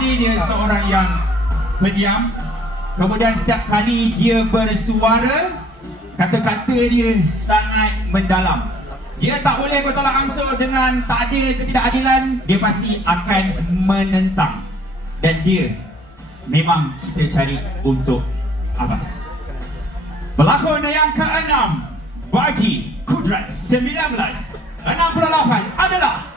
ni dia seorang yang pendiam. Kemudian setiap kali dia bersuara, kata-kata dia sangat mendalam. Dia tak boleh bertolak ansur dengan tak ada ketidakadilan. Dia pasti akan menentang. Dan dia memang kita cari untuk Abbas. Pelakon yang ke-6 bagi Kudrat 1968 adalah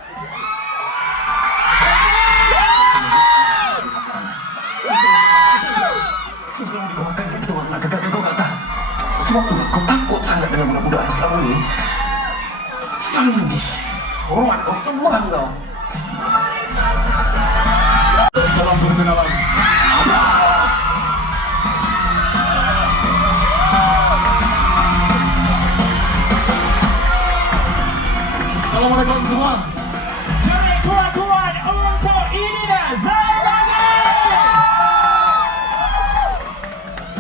Selama ni kau makan kita orang nak gagalkan kau ke atas. Sebab tu kau takut sangat dengan budak-budak yang selama ni. Sekarang ni hormat kau semua kau. Salam perkenalan. Assalamualaikum semua. Jadi tuan-tuan, untuk ini dah Zairani.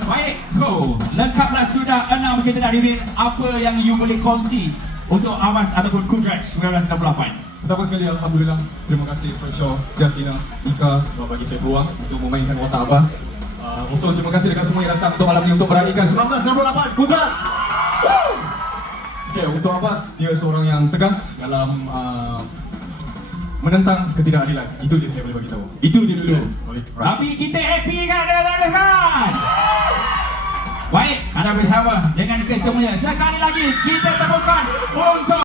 Baik, go. Lengkaplah sudah 6 kita dah reveal. Apa yang you boleh kongsi untuk Abbas ataupun Kudrat 1968? Pertama sekali, Alhamdulillah. Terima kasih Social, Justina, Ika sebab bagi saya peluang untuk memainkan watak Abbas. Also, terima kasih dekat semua yang datang untuk malam ini untuk meraihkan 1968 Kudrat. Okay, untuk Abbas, dia seorang yang tegas dalam menentang ketidakadilan. Itu je saya boleh bagi tahu. Itu je dulu. Solid. Tapi kita happy kan dengan baik, anda bersama dengan kesemuanya. Sekali lagi kita temukan untuk